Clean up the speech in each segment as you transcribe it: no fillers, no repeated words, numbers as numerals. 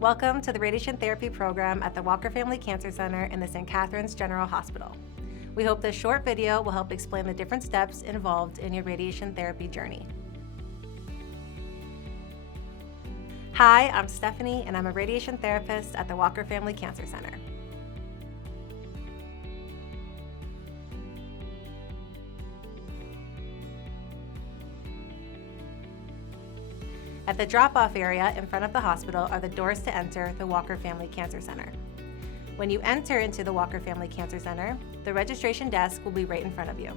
Welcome to the Radiation Therapy Program at the Walker Family Cancer Center in the St. Catharines General Hospital. We hope this short video will help explain the different steps involved in your radiation therapy journey. Hi, I'm Stephanie, and I'm a radiation therapist at the Walker Family Cancer Center. At the drop-off area in front of the hospital are the doors to enter the Walker Family Cancer Center. When you enter into the Walker Family Cancer Center, the registration desk will be right in front of you.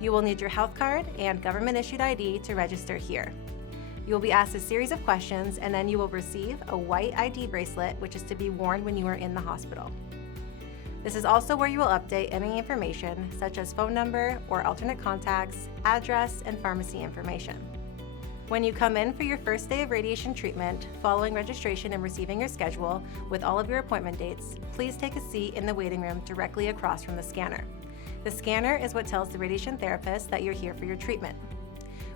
You will need your health card and government-issued ID to register here. You will be asked a series of questions, and then you will receive a white ID bracelet, which is to be worn when you are in the hospital. This is also where you will update any information, such as phone number or alternate contacts, address, and pharmacy information. When you come in for your first day of radiation treatment, following registration and receiving your schedule with all of your appointment dates, please take a seat in the waiting room directly across from the scanner. The scanner is what tells the radiation therapist that you're here for your treatment.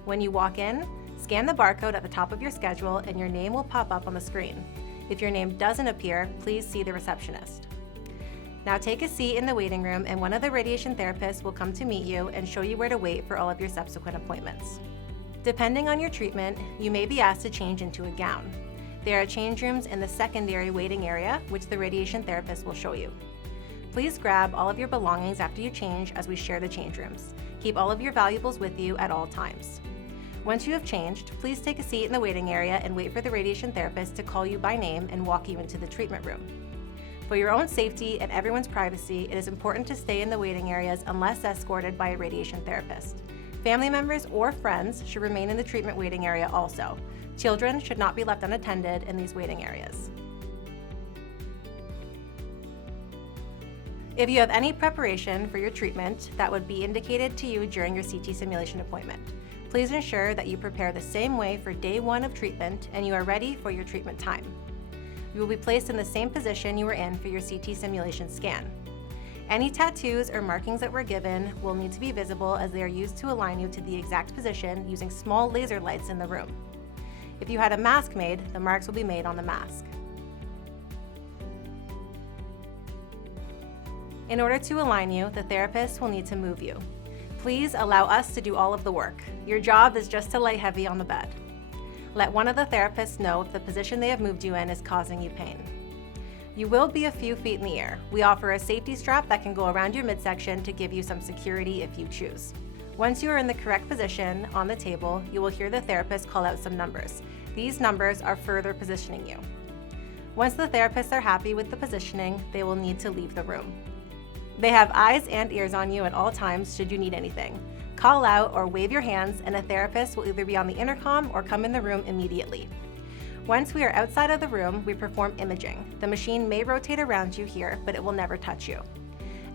When you walk in, scan the barcode at the top of your schedule and your name will pop up on the screen. If your name doesn't appear, please see the receptionist. Now take a seat in the waiting room and one of the radiation therapists will come to meet you and show you where to wait for all of your subsequent appointments. Depending on your treatment, you may be asked to change into a gown. There are change rooms in the secondary waiting area, which the radiation therapist will show you. Please grab all of your belongings after you change as we share the change rooms. Keep all of your valuables with you at all times. Once you have changed, please take a seat in the waiting area and wait for the radiation therapist to call you by name and walk you into the treatment room. For your own safety and everyone's privacy, it is important to stay in the waiting areas unless escorted by a radiation therapist. Family members or friends should remain in the treatment waiting area also. Children should not be left unattended in these waiting areas. If you have any preparation for your treatment that would be indicated to you during your CT simulation appointment, please ensure that you prepare the same way for day 1 of treatment and you are ready for your treatment time. You will be placed in the same position you were in for your CT simulation scan. Any tattoos or markings that were given will need to be visible as they are used to align you to the exact position using small laser lights in the room. If you had a mask made, the marks will be made on the mask. In order to align you, the therapist will need to move you. Please allow us to do all of the work. Your job is just to lay heavy on the bed. Let one of the therapists know if the position they have moved you in is causing you pain. You will be a few feet in the air. We offer a safety strap that can go around your midsection to give you some security if you choose. Once you are in the correct position on the table, you will hear the therapist call out some numbers. These numbers are further positioning you. Once the therapists are happy with the positioning, they will need to leave the room. They have eyes and ears on you at all times should you need anything. Call out or wave your hands and a therapist will either be on the intercom or come in the room immediately. Once we are outside of the room, we perform imaging. The machine may rotate around you here, but it will never touch you.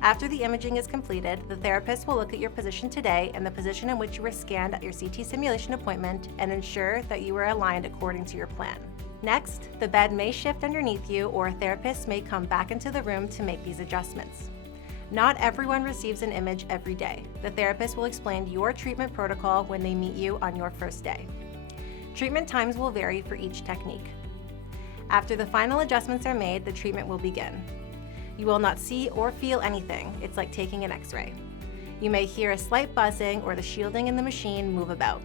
After the imaging is completed, the therapist will look at your position today and the position in which you were scanned at your CT simulation appointment and ensure that you are aligned according to your plan. Next, the bed may shift underneath you or a therapist may come back into the room to make these adjustments. Not everyone receives an image every day. The therapist will explain your treatment protocol when they meet you on your first day. Treatment times will vary for each technique. After the final adjustments are made, the treatment will begin. You will not see or feel anything. It's like taking an X-ray. You may hear a slight buzzing or the shielding in the machine move about.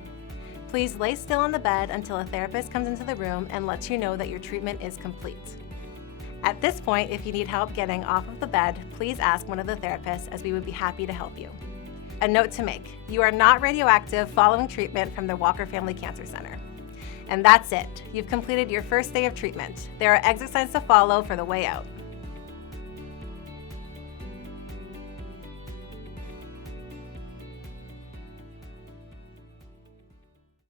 Please lay still on the bed until a therapist comes into the room and lets you know that your treatment is complete. At this point, if you need help getting off of the bed, please ask one of the therapists as we would be happy to help you. A note to make, you are not radioactive following treatment from the Walker Family Cancer Center. And that's it. You've completed your first day of treatment. There are exit signs to follow for the way out.